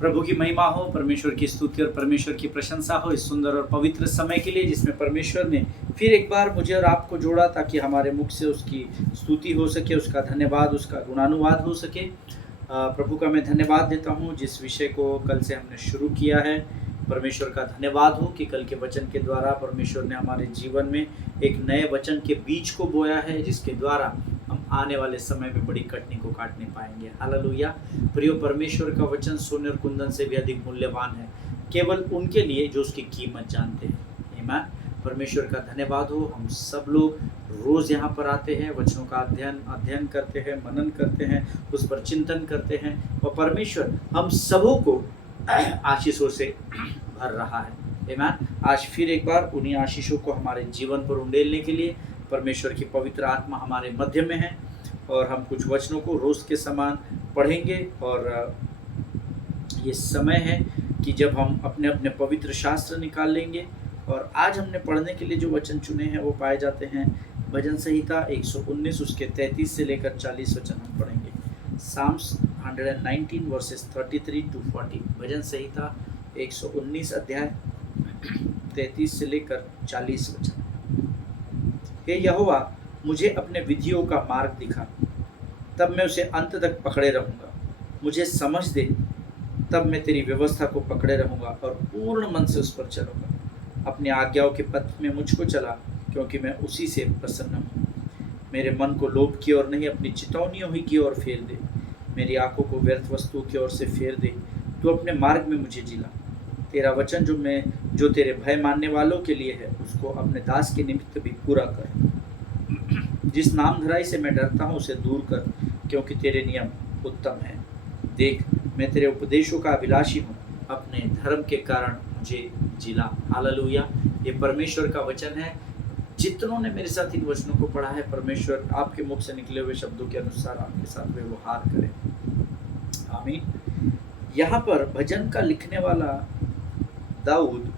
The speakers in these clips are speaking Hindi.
प्रभु की महिमा हो, परमेश्वर की स्तुति और परमेश्वर की प्रशंसा हो इस सुंदर और पवित्र समय के लिए जिसमें परमेश्वर ने फिर एक बार मुझे और आपको जोड़ा ताकि हमारे मुख से उसकी स्तुति हो सके, उसका धन्यवाद, उसका गुणानुवाद हो सके। प्रभु का मैं धन्यवाद देता हूँ जिस विषय को कल से हमने शुरू किया है। परमेश्वर का धन्यवाद हो कि कल के वचन के द्वारा परमेश्वर ने हमारे जीवन में एक नए वचन के बीज को बोया है जिसके द्वारा हम आने वाले समय में बड़ी कटनी को काटने पाएंगे। हालेलुया। प्रियो, परमेश्वर का वचन सोने और कुंदन से भी अधिक मूल्यवान है केवल उनके लिए जो उसकी कीमत जानते हैं। आमीन। परमेश्वर का धन्यवाद हो। हम सब लोग रोज़ यहाँ पर आते हैं, वचनों का अध्ययन करते हैं, मनन करते हैं, उस पर चिंतन करते हैं और परमेश्वर हम सबों को आशीषों से भर रहा है। आमीन। आज फिर एक बार उन्हीं आशीषों को हमारे जीवन पर उंडेलने के लिए परमेश्वर की पवित्र आत्मा हमारे मध्य में है और हम कुछ वचनों को रोज़ के समान पढ़ेंगे। और ये समय है कि जब हम अपने अपने पवित्र शास्त्र निकाल लेंगे। और आज हमने पढ़ने के लिए जो वचन चुने हैं वो पाए जाते हैं भजन संहिता 119 उसके 33 से लेकर 40 वचन हम पढ़ेंगे। Psalms 119 verses 33 to 40। भजन संहिता 119 अध्याय 33 से लेकर 40 वचन। हे यहोवा, मुझे अपने विधियों का मार्ग दिखा, तब मैं उसे अंत तक पकड़े रहूँगा। मुझे समझ दे, तब मैं तेरी व्यवस्था को पकड़े रहूँगा और पूर्ण मन से उस पर चलूँगा। अपनी आज्ञाओं के पथ में मुझको चला, क्योंकि मैं उसी से प्रसन्न हूँ। मेरे मन को लोभ की ओर नहीं, अपनी चितौनियों ही की ओर फेर दे। मेरी आंखों को व्यर्थ वस्तुओं की ओर से फेर दे। तू अपने मार्ग में मुझे जिला। तेरा वचन जो तेरे भय मानने वालों के लिए है, उसको अपने दास के निमित्त भी पूरा कर। जिस नाम धराई से मैं डरता हूँ उसे दूर कर, क्योंकि तेरे नियम उत्तम है। देख, मैं तेरे उपदेशों का अभिलाषी हूँ, अपने धर्म के कारण मुझे जिला। हालेलुया। ये परमेश्वर का वचन है। जितनों ने मेरे साथ इन वचनों को पढ़ा है, परमेश्वर आपके मुख से निकले हुए शब्दों के अनुसार आपके साथ व्यवहार करे। आमीन। यहाँ पर भजन का लिखने वाला दाऊद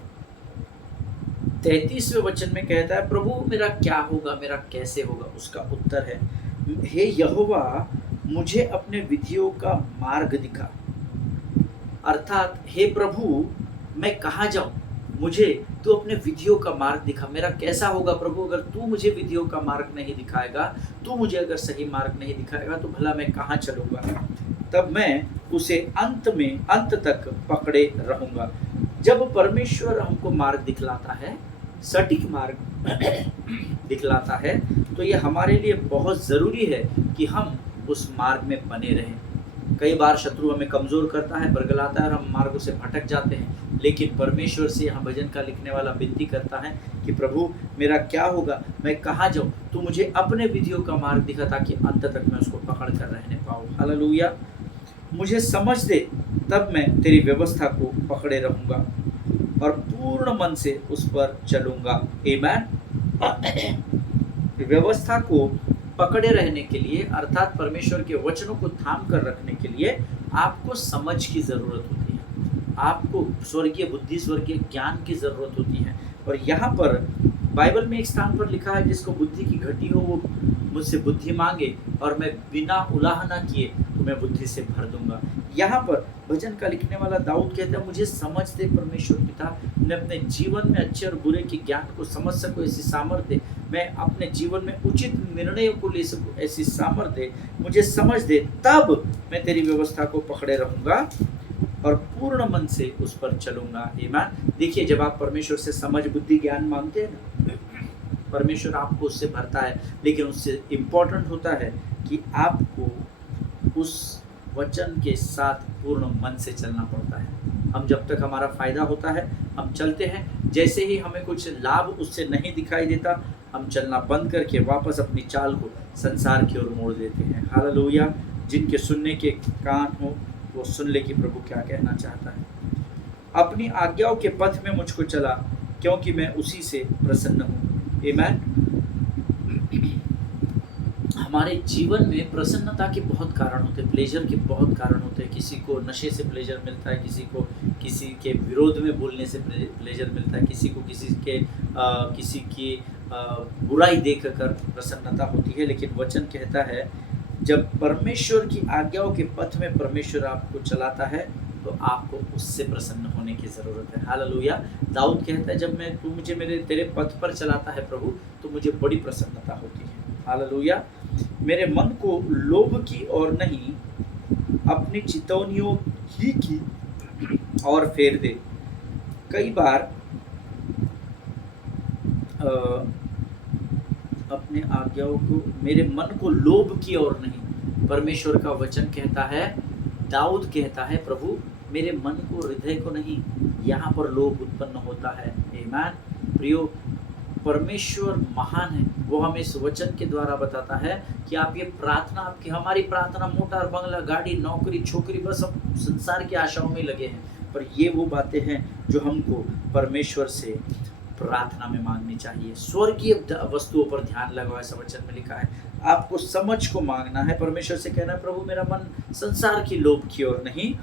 33वें वचन में कहता है, प्रभु मेरा क्या होगा, मेरा कैसे होगा। उसका उत्तर है, हे यहोवा, मुझे अपने विधियों का मार्ग दिखा। अर्थात हे प्रभु, मैं कहाँ जाऊं, मुझे तू अपने विधियों का मार्ग दिखा। मेरा कैसा होगा प्रभु, अगर तू मुझे विधियों का मार्ग नहीं दिखाएगा, तू मुझे अगर सही मार्ग नहीं दिखाएगा तो भला मैं कहाँ चलूंगा। तब मैं उसे अंत तक पकड़े रहूंगा। जब परमेश्वर हमको मार्ग दिखलाता है, सटीक मार्ग दिखलाता है, तो ये हमारे लिए बहुत ज़रूरी है कि हम उस मार्ग में बने रहें। कई बार शत्रु हमें कमज़ोर करता है, बरगलाता है और हम मार्ग से भटक जाते हैं। लेकिन परमेश्वर से यहाँ भजन का लिखने वाला विनती करता है कि प्रभु मेरा क्या होगा, मैं कहाँ जाऊँ, तू मुझे अपने विधियों का मार्ग दिखा ताकि अंत तक मैं उसको पकड़ कर रहने पाऊँ। हालेलुया। मुझे समझ दे, तब मैं तेरी व्यवस्था को पकड़े रहूँगा और पूर्ण मन से उस पर चलूँगा। आमीन। व्यवस्था को पकड़े रहने के लिए, अर्थात परमेश्वर के वचनों को थाम कर रखने के लिए आपको समझ की ज़रूरत होती है, आपको स्वर्गीय बुद्धि, स्वर्गीय ज्ञान की ज़रूरत होती है। और यहाँ पर बाइबल में एक स्थान पर लिखा है, जिसको बुद्धि की घटी हो वो मुझसे बुद्धि मांगे और मैं बिना उलाह ना किए तो मैं बुद्धि से भर दूंगा। यहाँ पर भजन का लिखने वाला दाऊद कहता है, मुझे समझ दे परमेश्वर पिता, मैं अपने जीवन में अच्छे और बुरे के ज्ञान को समझ सकूँ, ऐसी सामर्थ्य, मैं अपने जीवन में उचित निर्णयों को ले सकूँ, ऐसी सामर्थ्य मुझे समझ दे, तब मैं तेरी व्यवस्था को पकड़े रहूँगा और पूर्ण मन से उस पर चलूँगा। आमीन। देखिए, जब आप परमेश्वर से समझ, बुद्धि, ज्ञान मांगते हैं ना, परमेश्वर आपको उससे भरता है, लेकिन उससे इम्पोर्टेंट होता है कि आपको उस वचन के साथ पूर्ण मन से चलना पड़ता है। हम जब तक हमारा फ़ायदा होता है हम चलते हैं, जैसे ही हमें कुछ लाभ उससे नहीं दिखाई देता, हम चलना बंद करके वापस अपनी चाल को संसार की ओर मोड़ देते हैं। हालेलुया। जिनके सुनने के कान हो वो सुन ले कि प्रभु क्या कहना चाहता है। अपनी आज्ञाओं के पथ में मुझको चला, क्योंकि मैं उसी से प्रसन्न हूँ। आमीन। हमारे जीवन में प्रसन्नता के बहुत कारण होते हैं, प्लेजर के बहुत कारण होते हैं। किसी को नशे से प्लेजर मिलता है, किसी को किसी के विरोध में बोलने से प्लेजर मिलता है, किसी को किसी की बुराई देखकर प्रसन्नता होती है। लेकिन वचन कहता है, जब परमेश्वर की आज्ञाओं के पथ में परमेश्वर आपको चलाता है तो आपको उससे प्रसन्न होने की ज़रूरत है। हालेलुया। दाऊद कहता है जब मैं तू मुझे तेरे पथ पर चलाता है प्रभु, तो मुझे बड़ी प्रसन्नता होती है। हालेलुया। मेरे मन को लोभ की और नहीं, अपनी चितौनियों ही की और फेर दे। कई बार अपने आज्ञाओं को, मेरे मन को लोभ की और नहीं। परमेश्वर का वचन कहता है, दाऊद कहता है प्रभु मेरे मन को, हृदय को नहीं, यहाँ पर लोभ उत्पन्न होता है। आमीन। प्रियो, परमेश्वर महान है। वो हमें इस वचन के द्वारा बताता है कि आप ये प्रार्थना, आपकी हमारी प्रार्थना मोटर बंगला गाड़ी नौकरी छोकरी बस हम संसार की आशाओं में लगे हैं, पर ये वो बातें हैं जो हमको परमेश्वर से प्रार्थना में मांगनी चाहिए। स्वर्गीय वस्तुओं पर ध्यान लगाओ, ऐसा वचन में लिखा है। आपको समझ को मांगना है, परमेश्वर से कहना है प्रभु मेरा मन संसार की लोभ की ओर नहीं,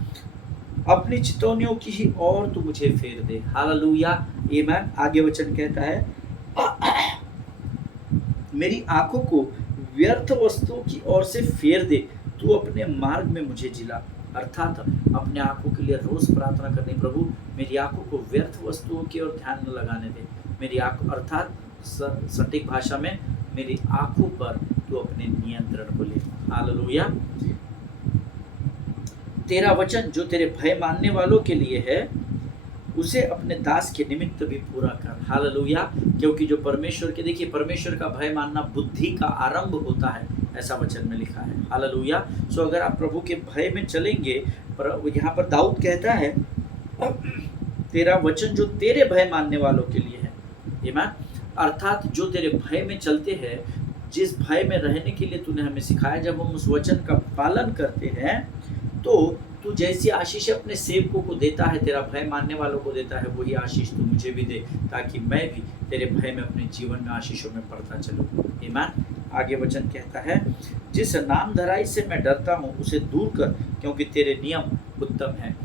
अपनी चितौनियों की ही और तू मुझे फेर दे। हालेलुया। आमीन। आगे वचन कहता है मेरी आंखों को व्यर्थ वस्तुओं की ओर से फेर दे, तू अपने मार्ग में मुझे जिला। अर्थात अपने आंखों के लिए रोज प्रार्थना करनी, प्रभु मेरी आंखों को व्यर्थ वस्तुओं की ओर ध्यान न लगाने दे। मेरी आंखों, अर्थात सटीक भाषा में मेरी आंखों पर तू अपने नियंत्रण को ले। हालेलुया। तेरा वचन जो तेरे भय मानने वालों के लिए है, उसे अपने दास के निमित्त भी पूरा कर। हालेलुया। क्योंकि जो परमेश्वर के, देखिए परमेश्वर का भय मानना बुद्धि का आरंभ होता है, ऐसा वचन में लिखा है। हालेलुया। सो अगर आप प्रभु के भय में चलेंगे, पर यहाँ पर दाऊद कहता है तेरा वचन जो तेरे भय मानने वालों के लिए है। आमीन। अर्थात जो तेरे भय में चलते हैं, जिस भय में रहने के लिए तूने हमें सिखाया, जब हम उस वचन का पालन करते हैं तो तू जैसी आशीष अपने सेवकों को देता है, तेरा भय मानने वालों को देता है, वही आशीष तू मुझे भी दे, ताकि मैं भी तेरे भय में अपने जीवन में आशीषों में बढ़ता चलूं। आमीन। आगे वचन कहता है जिस नामधराई से मैं डरता हूँ उसे दूर कर, क्योंकि तेरे नियम उत्तम है।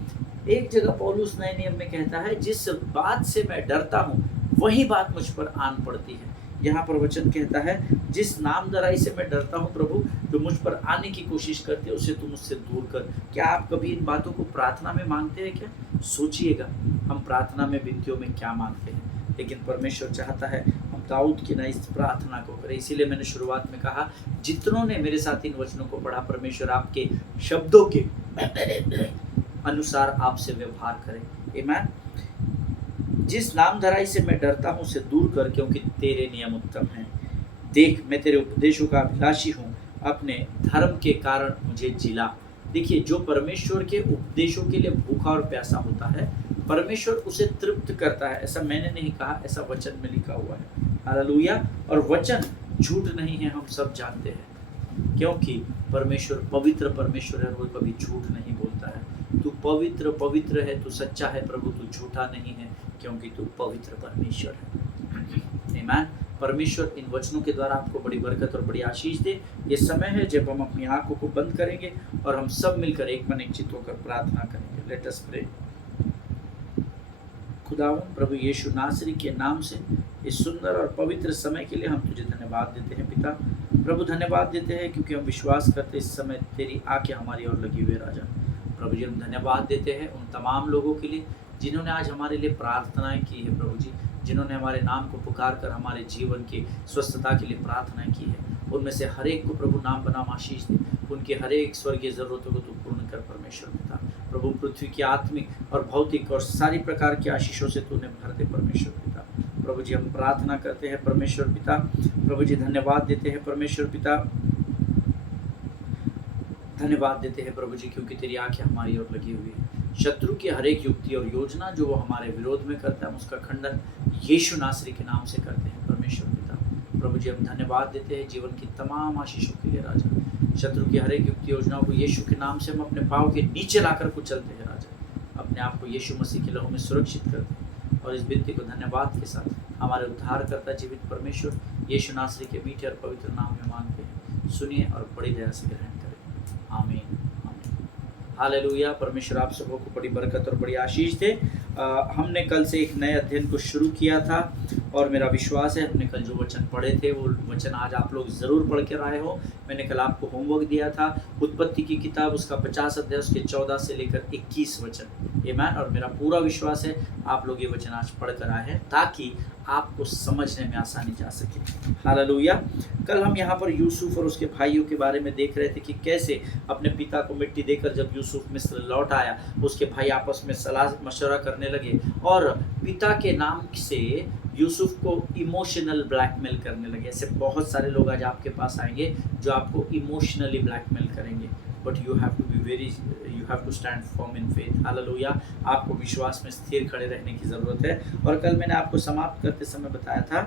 एक जगह पौलुस नए नियम में कहता है जिस बात से मैं डरता हूँ वही बात मुझ पर आन पड़ती है। यहाँ पर वचन कहता है जिस नामधराई से मैं डरता हूँ प्रभु, जो मुझ पर आने की कोशिश करते हैं उसे तुम मुझसे दूर कर। क्या आप कभी इन बातों को प्रार्थना में मांगते हैं क्या? सोचिएगा हम प्रार्थना में विनतियों में क्या मांगते हैं, लेकिन परमेश्वर चाहता है हम दाऊद की ना इस प्रार्थना को करें। इसीलिए मैंने शुरुआत में कहा, जितनों ने मेरे साथ इन वचनों को पढ़ा, परमेश्वर आपके शब्दों के अनुसार आपसे व्यवहार करे। आमीन। जिस नामधराई से मैं डरता हूँ उसे दूर कर, क्योंकि तेरे नियम उत्तम हैं। देख मैं तेरे उपदेशों का अभिलाषी हूँ, अपने धर्म के कारण मुझे जिला। देखिए जो परमेश्वर के उपदेशों के लिए भूखा और प्यासा होता है, परमेश्वर उसे तृप्त करता है। ऐसा मैंने नहीं कहा, ऐसा वचन में लिखा हुआ है। हालेलुया। और वचन झूठ नहीं है, हम सब जानते हैं, क्योंकि परमेश्वर पवित्र परमेश्वर है, वो कभी झूठ नहीं बोलता है। तू पवित्र पवित्र है, तू सच्चा है प्रभु, तू झूठा नहीं है, क्योंकि तू पवित्र परमेश्वर है। आमीन। परमेश्वर इन वचनों के द्वारा आपको बड़ी बरकत और बड़ी आशीष दे। ये समय है जब हम अपनी आंखों को बंद करेंगे और हम सब मिलकर एक मन एक चित्त होकर प्रार्थना करेंगे। Let us pray. खुदावंद प्रभु यीशु नासरी के नाम से इस सुंदर और पवित्र समय के लिए हम तुझे धन्यवाद देते हैं पिता। प्रभु धन्यवाद देते हैं क्योंकि हम विश्वास करते इस समय तेरी आंखें हमारी ओर लगी हुई राजा। प्रभु जी हम धन्यवाद देते हैं उन तमाम लोगों के लिए जिन्होंने आज हमारे लिए प्रार्थनाएं की है प्रभु जी, जिन्होंने हमारे नाम को पुकार कर हमारे जीवन की स्वस्थता के लिए प्रार्थनाएं की है। उनमें से हर एक को प्रभु नाम बनाम आशीष दे, उनके हर एक स्वर्गीय ज़रूरतों को तू पूर्ण कर परमेश्वर पिता। प्रभु पृथ्वी की आत्मिक और भौतिक और सारी प्रकार की आशीषों से तूने भर दे परमेश्वर पिता। प्रभु जी हम प्रार्थना करते हैं परमेश्वर पिता। प्रभु जी धन्यवाद देते हैं परमेश्वर पिता, धन्यवाद देते हैं प्रभु जी, क्योंकि तेरी आंखें हमारी ओर लगी हुई है। शत्रु की हर एक युक्ति और योजना जो वो हमारे विरोध में करता है, उसका खंडन यीशु नासरी के नाम से करते हैं परमेश्वर पिता। प्रभु जी हम धन्यवाद देते हैं जीवन की तमाम आशीषों के लिए राजा। शत्रु की हर एक युक्ति योजनाओं को यीशु के नाम से हम अपने पाँव के नीचे लाकर कुचलते हैं राजा। अपने आप को यीशु मसीह के लहू में सुरक्षित करते हैं और इस विनती को धन्यवाद के साथ हमारे उद्धार करता जीवित परमेश्वर यीशु नासरी के मीठे और पवित्र नाम में मांगते हैं। सुनिए और बड़ी दया से ग्रहण करें। आमीन। हालेलुया। परमेश्वर आप सबों को बड़ी बरकत और बड़ी आशीष दे। हमने कल से एक नए अध्ययन को शुरू किया था और मेरा विश्वास है हमने कल जो वचन पढ़े थे वो वचन आज आप लोग ज़रूर पढ़ कर आए हो। मैंने कल आपको होमवर्क दिया था उत्पत्ति की किताब उसका 50 अध्याय उसके 14 से लेकर 21 वचन। आमीन। और मेरा पूरा विश्वास है आप लोग ये वचन आज पढ़ कर आए हैं ताकि आपको समझने में आसानी जा सके। हालेलुया। कल हम यहाँ पर यूसुफ और उसके भाइयों के बारे में देख रहे थे कि कैसे अपने पिता को मिट्टी देकर जब यूसुफ मिस्र लौट आया उसके भाई आपस में सलाह मशवरा करने लगे और पिता के नाम से यूसुफ को इमोशनल ब्लैकमेल करने लगे। ऐसे बहुत सारे लोग आज आपके पास आएंगे जो आपको इमोशनली ब्लैकमेल करेंगे, but you have to stand firm in faith. Hallelujah. आपको विश्वास में स्थिर खड़े रहने की ज़रूरत है। और कल मैंने आपको समाप्त करते समय बताया था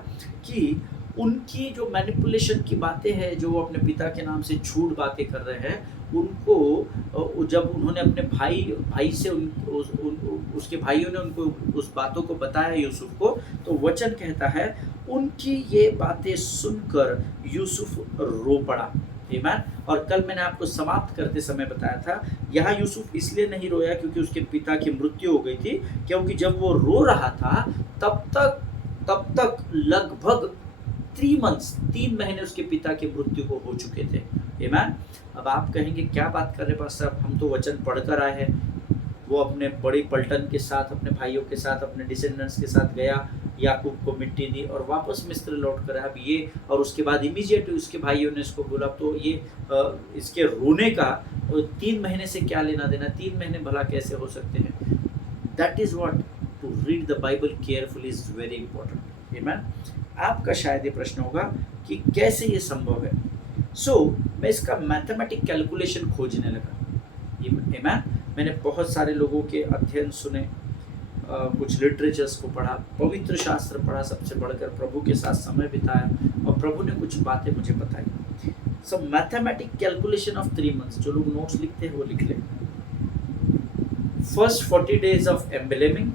कि उनकी जो मैनिपुलेशन की बातें हैं, जो वो अपने पिता के नाम से झूठ बातें कर रहे हैं, उनको जब उन्होंने अपने भाई से उसके भाइयों ने उनको उस बातों को बताया यूसुफ को, तो वचन कहता है उनकी ये बातें सुनकर यूसुफ रो पड़ा। आमीन। और कल मैंने आपको समाप्त करते समय बताया था यहाँ यूसुफ इसलिए नहीं रोया क्योंकि उसके पिता की मृत्यु हो गई थी, क्योंकि जब वो रो रहा था तब तक लगभग 3 महीने उसके पिता की मृत्यु को हो चुके थे। आमीन। अब आप कहेंगे क्या बात कर रहे पास्टर साहब, हम तो वचन पढ़कर आए हैं। वो अपने बड़ी पलटन के साथ अपने भाइयों के साथ अपने डिसेंडेंट्स के साथ गया, याकूब को मिट्टी दी और वापस मिस्र लौट कर। अब ये और उसके बाद इमीडिएटली उसके भाइयों ने इसको बोला, तो ये इसके रोने का 3 महीने से क्या लेना देना, 3 महीने भला कैसे हो सकते हैं। That is what to read the Bible carefully is very important. आमीन। आपका शायद ये प्रश्न होगा कि कैसे ये संभव है। मैं इसका मैथमेटिक कैलकुलेशन खोजने लगा। आमीन। मैंने बहुत सारे लोगों के अध्ययन सुने, कुछ लिटरेचर्स को पढ़ा, पवित्र शास्त्र पढ़ा, सबसे बढ़कर प्रभु के साथ समय बिताया और प्रभु ने कुछ बातें मुझे बताई। मैथमेटिक कैलकुलेशन ऑफ 3 मंथ्स, जो लोग नोट्स लिखते हैं वो लिख लें। फर्स्ट 40 डेज ऑफ एम्बेलेमिंग,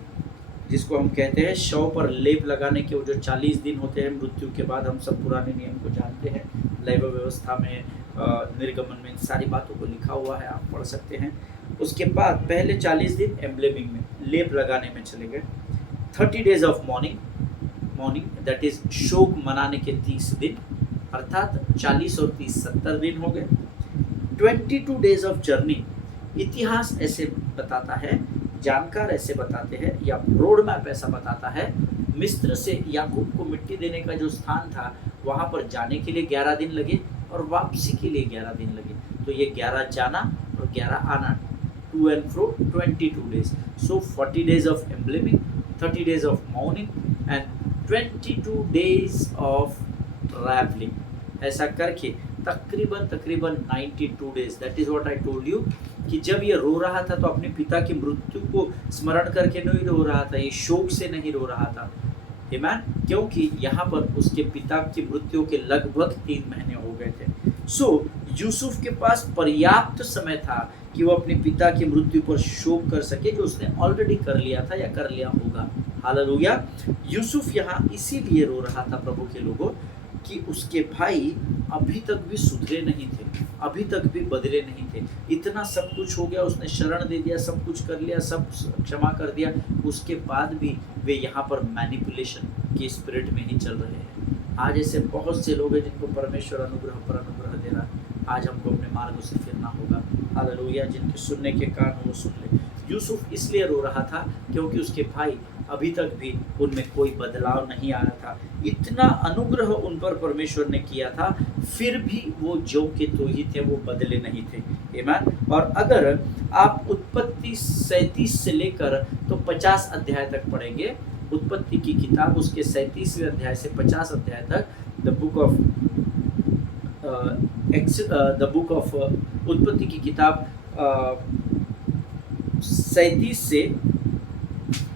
जिसको हम कहते हैं शव पर लेप लगाने के, वो जो 40 दिन होते हैं मृत्यु के बाद, हम सब पुराने नियम को जानते हैं, लैव व्यवस्था में, निर्गमन में, इन सारी बातों को लिखा हुआ है, आप पढ़ सकते हैं। उसके बाद पहले 40 दिन एम्बलेमिंग में, लेप लगाने में चले गए। 30 days of morning that is शोक मनाने के 30 दिन, अर्थात 40 और 30 70 दिन हो गए। 22 डेज ऑफ जर्नी, इतिहास ऐसे बताता है, जानकार ऐसे बताते हैं, या रोड मैप ऐसा बताता है, मिस्र से याकूब को मिट्टी देने का जो स्थान था वहाँ पर जाने के लिए 11 दिन लगे और वापसी के लिए 11 दिन लगे। तो ये 11 जाना और 11 आना, to and fro 22 days. 40 days of embalming, 30 days of mourning and 22 days of travelling. ऐसा करके तकरीबन 92 days, that is what I told you, कि जब ये रो रहा था तो अपने पिता की मृत्यु को स्मरण करके नहीं रो रहा था, ये शोक से नहीं रो रहा था। आमीन। क्योंकि यहाँ पर उसके पिता की मृत्यु के लगभग 3 महीने हो गए थे। यूसुफ के पास पर्याप्त समय था कि वो अपने पिता की मृत्यु पर शोक कर सके, जो उसने ऑलरेडी कर लिया था या कर लिया होगा। हालेलुया। यूसुफ यहाँ इसीलिए रो रहा था प्रभु के लोगों कि उसके भाई अभी तक भी सुधरे नहीं थे, अभी तक भी बदले नहीं थे। इतना सब कुछ हो गया, उसने शरण दे दिया, सब कुछ कर लिया, सब क्षमा कर दिया, उसके बाद भी वे यहाँ पर मैनिपुलेशन के स्पिरिट में ही चल रहे हैं। आज ऐसे बहुत से लोग हैं जिनको परमेश्वर अनुग्रह पर अनुग्रह दे रहा है। आज हमको अपने मार्गों से फिरना होगा। हालेलुया। जिनके सुनने के कान हो वो सुन ले। यूसुफ इसलिए रो रहा था क्योंकि उसके भाई अभी तक भी उनमें कोई बदलाव नहीं आया था। इतना अनुग्रह उन पर परमेश्वर ने किया था, फिर भी वो जो के तो ही थे, वो बदले नहीं थे। आमीन। और अगर आप उत्पत्ति 37 से लेकर तो 50 अध्याय तक पढ़ेंगे, उत्पत्ति की किताब उसके 37वें अध्याय से 50 अध्याय तक, द बुक ऑफ उत्पत्ति की किताब 37 से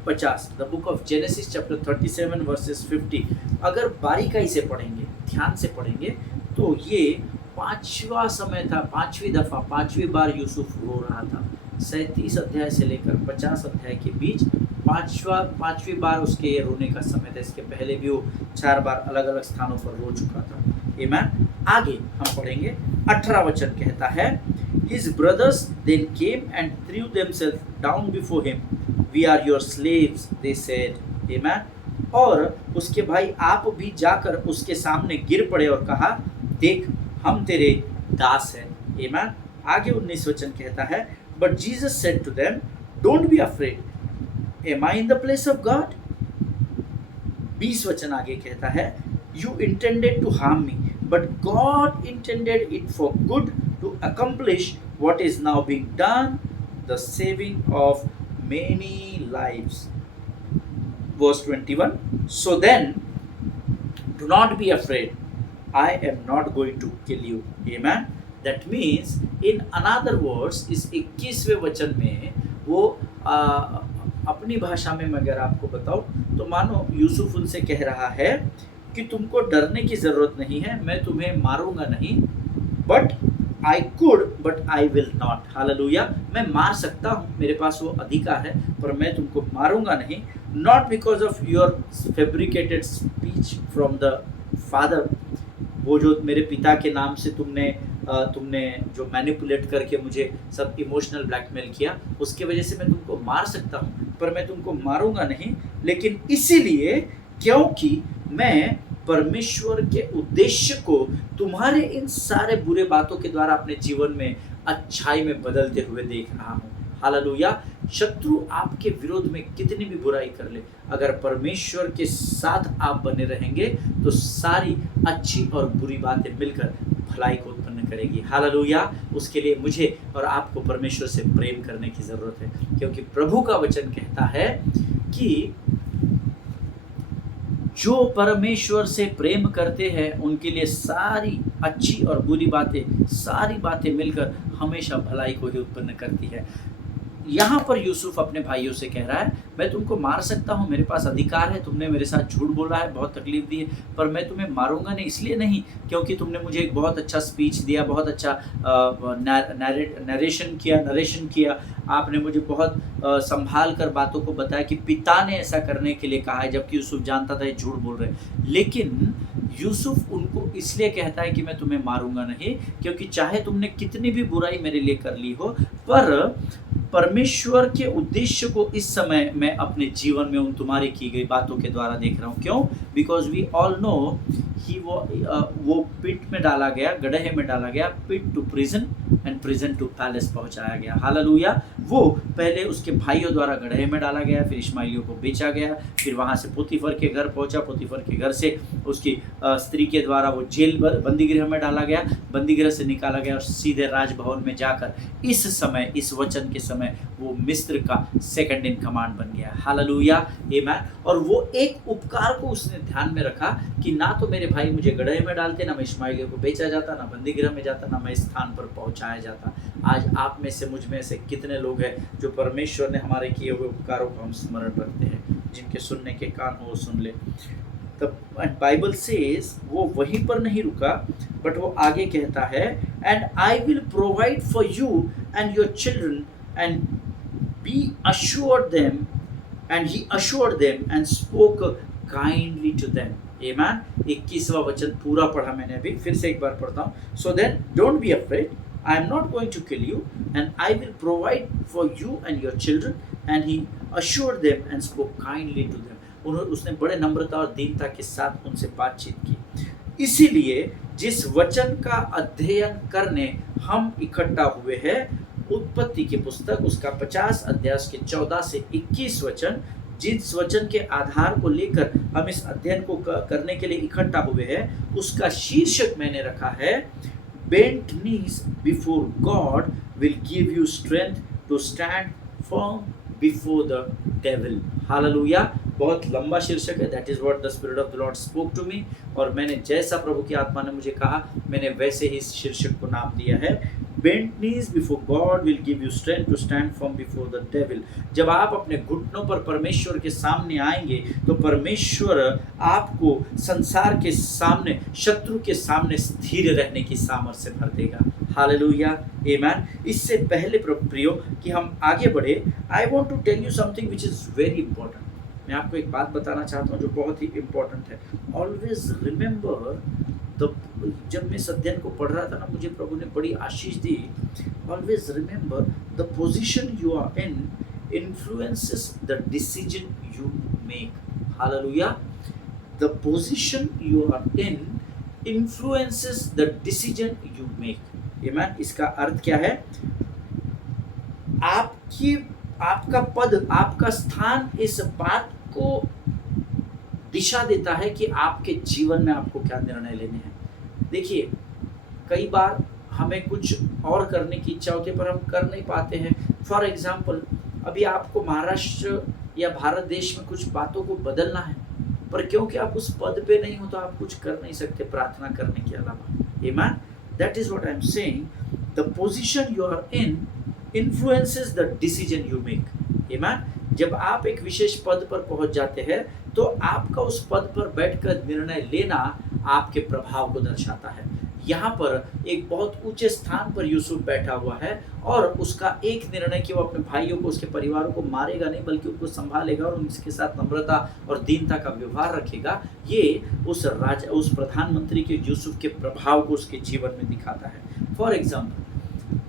50, the book of genesis chapter 37 versus 50, अगर बारीकाई से पढ़ेंगे, ध्यान से पढ़ेंगे, तो ये 5वां समय था, 5वीं दफ़ा, 5वीं बार यूसुफ रो रहा था। 37 अध्याय से लेकर 50 अध्याय के बीच 5वीं बार उसके ये रोने का समय था। इसके पहले भी वो 4 बार अलग अलग स्थानों पर रो चुका था। आमीन। आगे हम पढ़ेंगे, 18 वचन कहता है, His brothers then came and threw themselves down before him. We are your slaves, they said. Amen. और उसके भाई आप भी जाकर उसके सामने गिर पड़े और कहा, देख हम तेरे दास हैं। आमीन। आगे 19 वचन कहता है, but Jesus said to them, don't be afraid, am I in the place of God. 20 वचन आगे कहता है, you intended to harm me, but God intended it for good to accomplish what is now being done, the saving of many lives. Verse 21, so then do not be afraid, I am not going to kill you. Amen. That means in another words, इस 21वें वचन में वो अपनी भाषा में मैं अगर आपको बताऊं तो मानो यूसुफ उनसे कह रहा है कि तुमको डरने की ज़रूरत नहीं है, मैं तुम्हें मारूंगा नहीं, but I could but I will not. Hallelujah. मैं मार सकता हूँ, मेरे पास वो अधिकार है, पर मैं तुमको मारूंगा नहीं। Not because of your fabricated speech from the father, वो जो मेरे पिता के नाम से तुमने जो मैनिपुलेट करके मुझे सब इमोशनल ब्लैकमेल किया, उसके वजह से मैं तुमको मार सकता हूँ, पर मैं तुमको मारूंगा नहीं, लेकिन इसीलिए क्योंकि मैं परमेश्वर के उद्देश्य को तुम्हारे इन सारे बुरे बातों के द्वारा अपने जीवन में अच्छाई में बदलते हुए देख रहा हूँ। हालेलुया। शत्रु आपके विरोध में कितनी भी बुराई कर ले, अगर परमेश्वर के साथ आप बने रहेंगे तो सारी अच्छी और बुरी बातें मिलकर भलाई को उत्पन्न करेगी। हालेलुया। उसके लिए मुझे और आपको परमेश्वर से प्रेम करने की ज़रूरत है, क्योंकि प्रभु का वचन कहता है कि जो परमेश्वर से प्रेम करते हैं उनके लिए सारी अच्छी और बुरी बातें, सारी बातें मिलकर हमेशा भलाई को ही उत्पन्न करती है। यहाँ पर यूसुफ अपने भाइयों से कह रहा है, मैं तुमको मार सकता हूँ, मेरे पास अधिकार है, तुमने मेरे साथ झूठ बोला है, बहुत तकलीफ दी है, पर मैं तुम्हें मारूंगा नहीं, इसलिए नहीं क्योंकि तुमने मुझे एक बहुत अच्छा स्पीच दिया, बहुत अच्छा नरेशन किया, आपने मुझे बहुत संभाल कर बातों को बताया कि पिता ने ऐसा करने के लिए कहा है, जबकि यूसुफ जानता था ये झूठ बोल रहे हैं। लेकिन यूसुफ उनको इसलिए कहता है कि मैं तुम्हें मारूंगा नहीं, क्योंकि चाहे तुमने कितनी भी बुराई मेरे लिए कर ली हो, पर परमेश्वर के उद्देश्य को इस समय मैं अपने जीवन में उन तुम्हारी की गई बातों के द्वारा देख रहा हूँ। क्यों? Because we all know he वो पिट में डाला गया, गड्ढे में डाला गया, pit to prison and prison to palace पहुंचाया गया। हालेलुया। वो पहले उसके भाइयों द्वारा गड्ढे में डाला गया, फिर इश्माइलियों को बेचा गया, फिर वहाँ से पोतीफर के घर पहुँचा, पोतीफर के घर से उसकी स्त्री के द्वारा वो जेल बंदीगृह में डाला गया, बंदीगृह से निकाला गया और सीधे राजभवन में जाकर इस समय, इस वचन के समय वो मिस्र का सेकंड इन कमांड बन गया। हालेलुया। आमीन। और वो एक उपकार को उसने ध्यान में रखा कि ना तो मेरे भाई मुझे गड्ढे में डालते, ना मैं इश्माइलियों को बेचा जाता, ना बंदीगृह में जाता, ना मैं इस स्थान पर पहुंचाया जाता। आज आप में से, मुझ में से कितने लोग हैं जो परमेश्वर ने हमारे किए हुए उपकारों को हम स्मरण रखते हैं, जिनके सुनने के कान हो सुन ले। तब बाइबल सेज वो वहीं पर नहीं रुका, बट वो आगे कहता है, and I will provide for you and your children and be assured them, and he assured them and spoke kindly to them. Amen. 21वां वचन पूरा पढ़ा मैंने अभी, फिर से एक बार पढ़ता हूँ। So then don't be afraid, I am not going to kill you, and I will provide for you and your children, and he assured them and spoke kindly to them. उसने बड़े नम्रता और दीनता के साथ उनसे बातचीत की। इसीलिए जिस वचन का अध्ययन करने हम इकट्ठा हुए हैं, उत्पत्ति की पुस्तक उसका 50 अध्याय के 14 से 21 वचन, जिस वचन के आधार को लेकर हम इस अध्ययन को करने के लिए इकट्ठा हुए हैं, उसका शीर्षक मैंने रखा है, bent knees before God will give you strength to stand firm before the devil. Hallelujah. बहुत लंबा शीर्षक है, that is what the spirit of the Lord spoke to me, और मैंने जैसा प्रभु की आत्मा ने मुझे कहा, मैंने वैसे ही इस शीर्षक को नाम दिया है, bent knees before God will give you strength to stand firm before the devil. जब आप अपने घुटनों पर परमेश्वर के सामने आएंगे तो परमेश्वर आपको संसार के सामने, शत्रु के सामने स्थिर रहने की सामर्थ्य से भर देगा। हालेलुया। आमीन। इससे पहले प्रियो कि हम आगे बढ़े, I want to tell you something which is very important. मैं आपको एक बात बताना चाहता हूँ जो बहुत ही इम्पोर्टेंट है। ऑलवेज रिमेंबर, जब मैं इस अध्ययन को पढ़ रहा था ना, मुझे प्रभु ने बड़ी आशीष दी। Always remember the position you are in influences the decision you make. Hallelujah. The position you are in influences the decision you make. Amen. इसका अर्थ क्या है? आपकी आपका पद, आपका स्थान इस बात को दिशा देता है कि आपके जीवन में आपको क्या निर्णय लेने हैं। देखिए, कई बार हमें कुछ और करने की इच्छा होती है पर हम कर नहीं पाते हैं। फॉर एग्जाम्पल, अभी आपको महाराष्ट्र या भारत देश में कुछ बातों को बदलना है, पर क्योंकि आप उस पद पे नहीं हो तो आप कुछ कर नहीं सकते प्रार्थना करने के अलावा। Amen. That is what I am saying, the position you are in influences the decision you make. Amen. जब आप एक विशेष पद पर पहुंच जाते हैं तो आपका उस पद पर बैठकर निर्णय लेना आपके प्रभाव को दर्शाता है। यहाँ पर एक बहुत ऊंचे स्थान पर यूसुफ बैठा हुआ है और उसका एक निर्णय कि वो अपने भाइयों को, उसके परिवारों को मारेगा नहीं बल्कि उनको संभालेगा और उनके साथ नम्रता और दीनता का व्यवहार रखेगा, ये उस प्रधानमंत्री के यूसुफ के प्रभाव को उसके जीवन में दिखाता है। For example,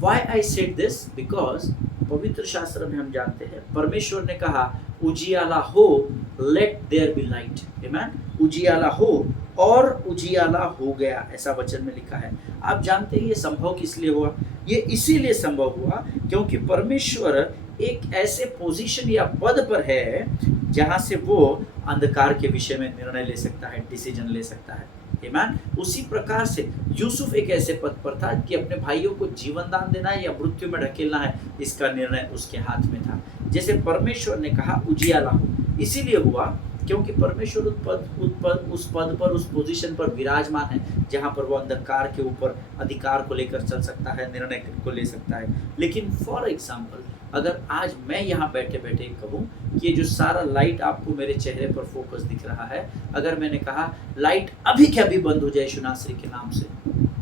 why I said this, because पवित्र शास्त्र में हम जानते हैं परमेश्वर ने कहा उजियाला हो, लेट देयर बी लाइट। आमेन। उजियाला हो और उजियाला हो गया, ऐसा वचन में लिखा है। आप जानते हैं ये संभव किस लिए हुआ? ये इसीलिए संभव हुआ क्योंकि परमेश्वर एक ऐसे पोजीशन या पद पर है जहां से वो अंधकार के विषय में निर्णय ले सकता है, डिसीजन ले सकता है। आमेन। उसी प्रकार से यूसुफ एक ऐसे पद पर था कि अपने भाइयों को जीवन दान देना है या मृत्यु में ढकेलना है, इसका निर्णय उसके हाथ में था। जैसे परमेश्वर ने कहा उजियाला हो, इसीलिए हुआ क्योंकि परमेश्वर उस पद पर, उस पोजीशन पर विराजमान है जहां पर वो अंधकार के ऊपर अधिकार को लेकर चल सकता है, निर्णय को ले सकता है। लेकिन फॉर एग्जाम्पल, अगर आज मैं यहाँ बैठे बैठे कहूँ कि ये जो सारा लाइट आपको मेरे चेहरे पर फोकस दिख रहा है, अगर मैंने कहा लाइट अभी क्या भी बंद हो जाए यीशु नासरी के नाम से,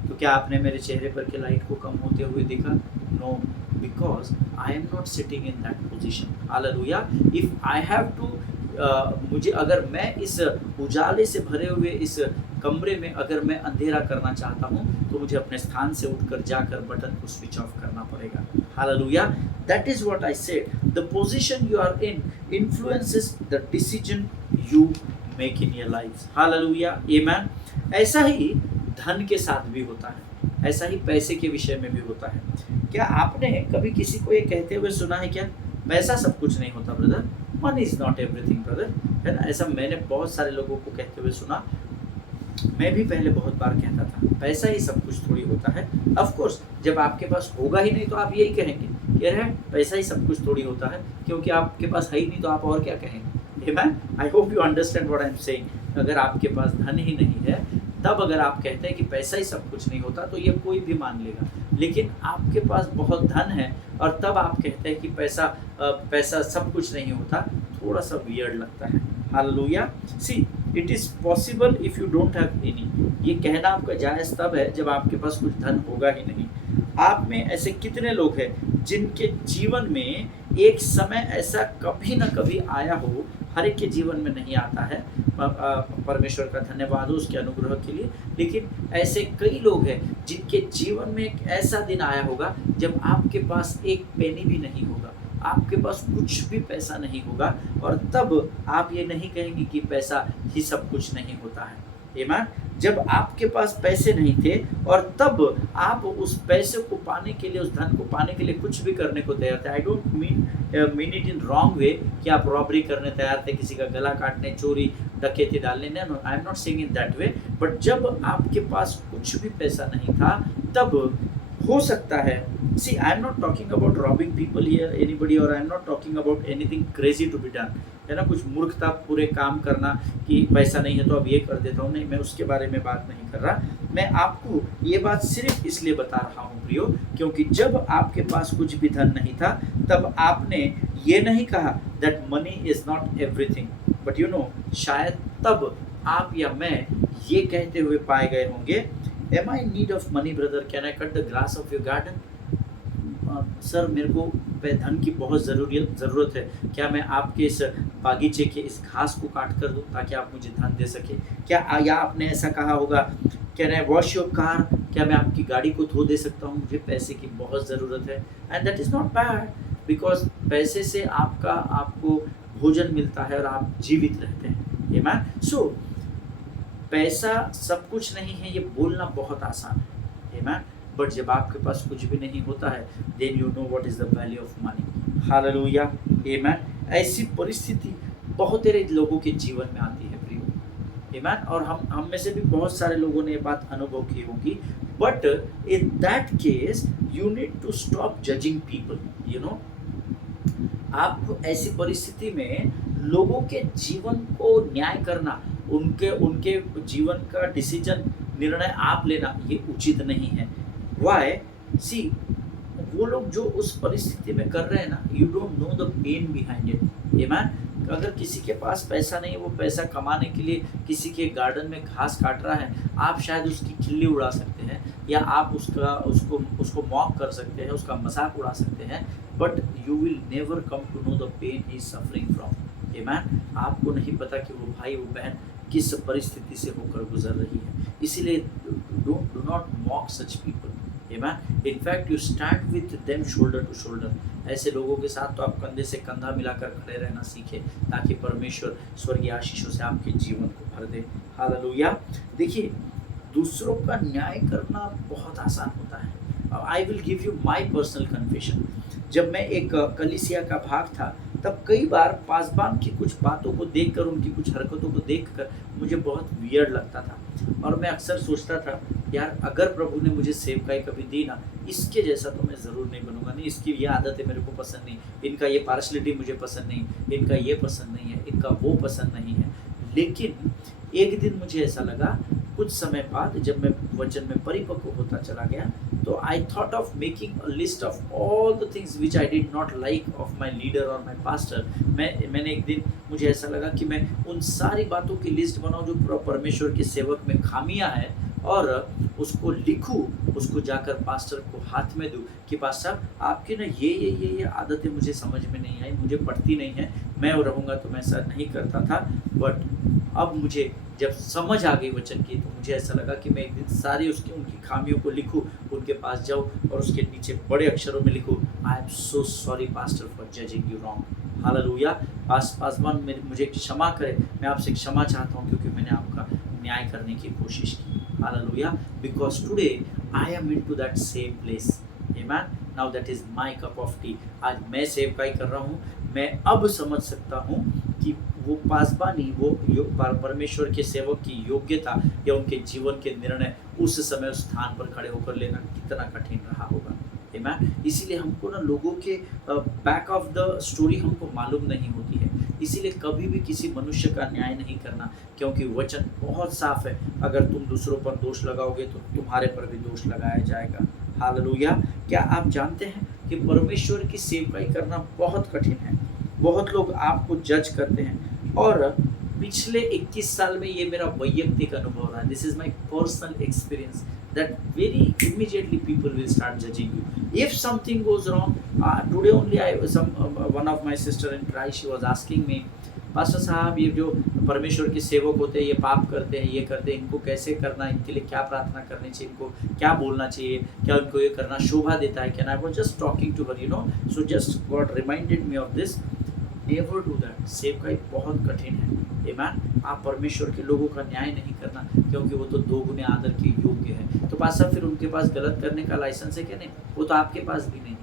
तो क्या आपने मेरे चेहरे पर के लाइट को कम होते हुए देखा? No, because I am not sitting in that position. Hallelujah. If I have to, मुझे, अगर मैं इस उजाले से भरे हुए इस कमरे में अगर मैं अंधेरा करना चाहता हूँ तो मुझे अपने स्थान से उठकर जाकर बटन को स्विच ऑफ करना पड़ेगा। Hallelujah. That is what I said, the position you are in influences the decision you make in your life. Hallelujah. Amen. ऐसा ही धन के साथ भी होता है, ऐसा ही पैसे के विषय में भी होता है। क्या आपने कभी किसी को ये कहते हुए सुना है क्या, पैसा सब कुछ नहीं होता brother, money is not everything brother, है ना? ऐसा मैंने बहुत सारे लोगों को कहते हुए सुना। मैं भी पहले बहुत बार कहता था पैसा ही सब कुछ थोड़ी होता है। ऑफ कोर्स जब आपके पास होगा ही नहीं तो आप यही कहेंगे कि अरे पैसा ही सब कुछ थोड़ी होता है, क्योंकि आपके पास है ही नहीं तो आप और क्या कहेंगे। Amen. I hope you understand what I am saying. अगर आपके पास धन ही नहीं है तब अगर आप कहते हैं कि पैसा ही सब कुछ नहीं होता तो ये कोई भी मान लेगा। लेकिन आपके पास बहुत धन है और तब आप कहते हैं कि पैसा सब कुछ नहीं होता, थोड़ा सा वियर्ड लगता है। Hallelujah. See, it is possible if you don't have any. ये कहना आपका जायज़ तब है जब आपके पास कुछ धन होगा ही नहीं। आप में ऐसे कितने लोग हैं जिनके जीवन में एक समय ऐसा कभी ना कभी आया हो, हर एक के जीवन में नहीं आता है, परमेश्वर का धन्यवाद हो उसके अनुग्रह के लिए, लेकिन ऐसे कई लोग हैं जिनके जीवन में एक ऐसा दिन आया होगा जब आपके पास एक पेनी भी नहीं होगा, आपके पास कुछ भी पैसा नहीं होगा, और तब आप ये नहीं कहेंगे कि पैसा ही सब कुछ नहीं होता है। आमीन। जब आपके पास पैसे नहीं थे और तब आप उस पैसे को पाने के लिए, उस धन को पाने के लिए कुछ भी करने को तैयार थे। I don't mean it in wrong way कि आप रॉबरी करने तैयार थे, किसी का गला काटने, चोरी डकैती डालने, no, I am not saying in that way. But जब आपके पास कुछ भी पैसा नहीं था तब हो सकता है, see I am not talking about robbing people here anybody, और I am not talking about anything crazy to be done, है ना, कुछ मूर्खता पूरे काम करना कि पैसा नहीं है तो अब ये कर देता हूँ, नहीं, मैं उसके बारे में बात नहीं कर रहा। मैं आपको ये बात सिर्फ इसलिए बता रहा हूँ प्रियो, क्योंकि जब आपके पास कुछ भी धन नहीं था तब आपने ये नहीं कहा that money is not everything, but you know, शायद तब आप या मैं ये कहते हुए पाए गए होंगे, am I need of money brother, can I cut the grass of your garden. Sir मेरे को धन की बहुत ज़रूरत है, क्या मैं आपके इस बागीचे के इस घास को काट कर दूं ताकि आप मुझे धन दे सके। क्या या आपने ऐसा कहा होगा, can I wash your car, क्या मैं आपकी गाड़ी को धो दे सकता हूँ, मुझे पैसे की बहुत ज़रूरत है। And that is not bad, because पैसे से आपको भोजन मिलता है और आप जीवित रहते हैं। आमेन। सो पैसा सब कुछ नहीं है ये बोलना बहुत आसान है। आमेन। बट जब आपके पास कुछ भी नहीं होता है, then you know what is the value of money. Hallelujah. Amen. ऐसी परिस्थिति बहुत सारे लोगों के जीवन में आती है प्रियो। आमेन। और हम में से भी बहुत सारे लोगों ने ये बात अनुभव की होगी। But in that case you need to stop judging people. You know, आपको ऐसी परिस्थिति में लोगों के जीवन को न्याय करना, उनके उनके जीवन का डिसीजन, निर्णय आप लेना, ये उचित नहीं है। वाई? सी, वो लोग जो उस परिस्थिति में कर रहे हैं ना, you don't know the pain behind it. Man, अगर किसी के पास पैसा नहीं है, वो पैसा कमाने के लिए किसी के गार्डन में घास काट रहा है, आप शायद उसकी खिल्ली उड़ा सकते हैं, या आप उसको मॉक कर सकते हैं, उसका मजाक उड़ा सकते हैं, but you will never come to know the pain he is suffering from. Man, आपको नहीं पता कि वो भाई वो बहन किस परिस्थिति से होकर गुजर रही है। इसीलिए do not mock such people. Amen. In fact, you stand with them shoulder to shoulder. ऐसे लोगों के साथ तो आप कंधे से कंधा मिलाकर खड़े रहना सीखें, ताकि परमेश्वर स्वर्गीय आशीषों से आपके जीवन को भर दे। हालेलुया। देखिए, दूसरों का न्याय करना बहुत आसान होता है। I will give you my personal confession. जब मैं एक कलीसिया का भाग था, तब कई बार पासबान की कुछ बातों को देखकर, उनकी कुछ हरकतों को देखकर मुझे बहुत वियर्ड लगता था, और मैं अक्सर सोचता था, यार अगर प्रभु ने मुझे सेवकाई कभी दी ना, इसके जैसा तो मैं ज़रूर नहीं बनूंगा। नहीं, इसकी ये आदतें मेरे को पसंद नहीं, इनका ये पार्शलिटी मुझे पसंद नहीं, इनका ये पसंद नहीं है, इनका वो पसंद नहीं है। लेकिन एक दिन मुझे ऐसा लगा, कुछ समय बाद जब मैं वचन में परिपक्व होता चला गया, तो I thought of making a list of all the things which I did not like of my leader और माई पास्टर। मैंने एक दिन, मुझे ऐसा लगा कि मैं उन सारी बातों की लिस्ट बनाऊं जो परमेश्वर के सेवक में खामियां हैं, और उसको लिखूं, उसको जाकर पास्टर को हाथ में दूं कि पास्टर साहब, आपकी ना ये आदतें मुझे समझ में नहीं आई, मुझे पड़ती नहीं है, मैं रहूँगा तो मैं ऐसा नहीं करता था, बट अब मुझे जब समझ आ गई वचन की, तो मुझे ऐसा लगा कि मैं एक दिन सारी उनकी खामियों को लिखूं, उनके पास जाऊं और उसके नीचे बड़े अक्षरों में लिखूं, I am so sorry pastor for judging you wrong. Hallelujah. Paswan मुझे क्षमा करे, मैं आपसे क्षमा चाहता हूं, क्योंकि मैंने आपका न्याय करने की कोशिश की। Hallelujah. Because today I am into that same place. Amen. Now that is my cup of T. आज मैं सेवकाई कर रहा हूँ, मैं अब समझ सकता हूँ कि वो पासबानी, वो परमेश्वर के सेवक की योग्यता या उनके जीवन के निर्णय उस समय उस स्थान पर खड़े होकर लेना कितना कठिन रहा होगा। आमेन। इसीलिए हमको ना लोगों के बैक ऑफ द स्टोरी हमको मालूम नहीं होती है। इसीलिए कभी भी किसी मनुष्य का न्याय नहीं करना, क्योंकि वचन बहुत साफ है, अगर तुम दूसरों पर दोष लगाओगे तो तुम्हारे पर भी दोष लगाया जाएगा। हालेलुया। क्या आप जानते हैं कि परमेश्वर की सेवकाई करना बहुत कठिन है? बहुत लोग आपको जज करते हैं, और पिछले 21 साल में ये मेरा वैयक्तिक अनुभव रहा है। This is my personal experience that very immediately people will start judging you if something goes wrong. Today only one of my sister in Christ, she was asking me, pastor साहब, ये जो परमेश्वर के सेवक होते हैं, ये पाप करते हैं, ये करते हैं, इनको कैसे करना है, इनके लिए क्या प्रार्थना करनी चाहिए, इनको क्या बोलना चाहिए, क्या उनको ये करना शोभा देता है? Can I was just talking to her, so just God reminded me of this, never do that. सेवकाई बहुत कठिन है। आमेन। आप परमेश्वर के लोगों का न्याय नहीं करना, क्योंकि वो तो दो गुने आदर के योग्य है। तो पास्टर, फिर उनके पास गलत करने का लाइसेंस है क्या? नहीं, वो तो आपके पास भी नहीं।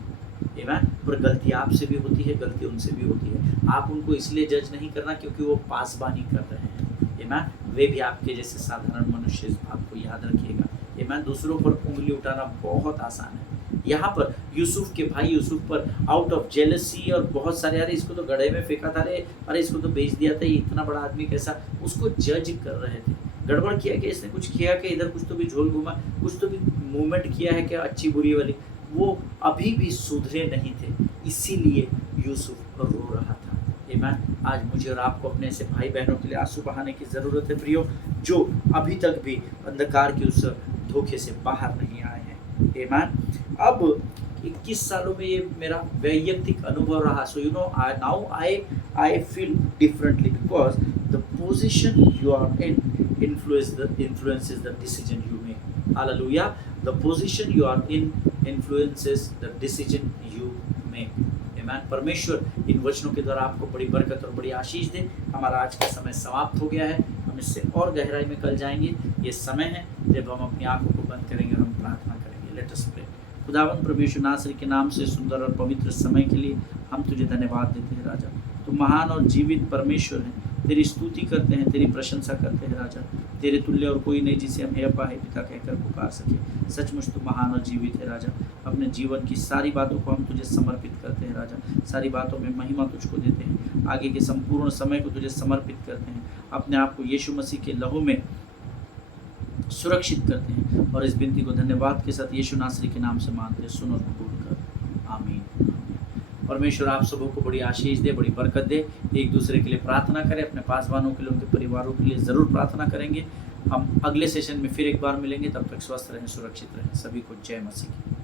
आमेन। पर गलती आपसे भी होती है, गलती उनसे भी होती है। आप उनको इसलिए जज नहीं करना क्योंकि वो पासबानी कर रहे हैं। आमेन। वे भी आपके जैसे साधारण मनुष्य, इस बात को याद रखिएगा। आमेन। दूसरों पर उंगली उठाना बहुत आसान है। यहाँ पर यूसुफ के भाई यूसुफ पर आउट ऑफ जेलसी और बहुत सारे, अरे इसको तो गड्ढे में फेंका था, अरे इसको तो बेच दिया था, ये इतना बड़ा आदमी कैसा, उसको जज कर रहे थे। गड़बड़ किया कि इसने कुछ किया कि इधर कुछ तो भी झोल घुमा, कुछ तो भी मूवमेंट किया है क्या अच्छी बुरी वाली, वो अभी भी सुधरे नहीं थे। इसीलिए यूसुफ रो रहा था। आमेन। आज मुझे और आपको अपने ऐसे भाई बहनों के लिए आंसू बहाने की ज़रूरत है प्रियो, जो अभी तक भी अंधकार के उस धोखे से बाहर नहीं आए हैं। आमेन। अब 21 सालों में ये मेरा वैयक्तिक अनुभव रहा। So now I feel differently, because the position you are in influences the decision you make. Hallelujah. The position you are in influences the decision you make. आमीन। परमेश्वर इन वचनों के द्वारा आपको बड़ी बरकत और बड़ी आशीष दे। हमारा आज का समय समाप्त हो गया है, हम इससे और गहराई में कल जाएंगे। ये समय है जब हम अपनी आंखों को बंद करेंगे और हम प्रार्थना करेंगे। Let us pray. खुदावंद प्रभु यीशु नासरी के नाम से सुंदर और पवित्र समय के लिए हम तुझे धन्यवाद देते हैं राजा। तू महान और जीवित परमेश्वर है, तेरी स्तुति करते हैं, तेरी प्रशंसा करते हैं राजा। तेरे तुल्य और कोई नहीं जिसे हम हे अब्बा हे पिता कहकर पुकार सके। सचमुच तू महान और जीवित है राजा। अपने जीवन की सारी बातों को हम तुझे समर्पित करते हैं राजा। सारी बातों में महिमा तुझको देते हैं। आगे के संपूर्ण समय को तुझे समर्पित करते हैं। अपने आप को यीशु मसीह के लहू में सुरक्षित करते हैं और इस विनती को धन्यवाद के साथ यीशु नासरी के नाम से मांगते हैं, सुन और कबूल कर। आमीन। परमेश्वर आप सबों को बड़ी आशीष दे, बड़ी बरकत दे। एक दूसरे के लिए प्रार्थना करें, अपने पासवानों के लिए, उनके परिवारों के लिए ज़रूर प्रार्थना करेंगे। हम अगले सेशन में फिर एक बार मिलेंगे। तब तक स्वस्थ रहें, सुरक्षित रहें। सभी को जय मसीह की।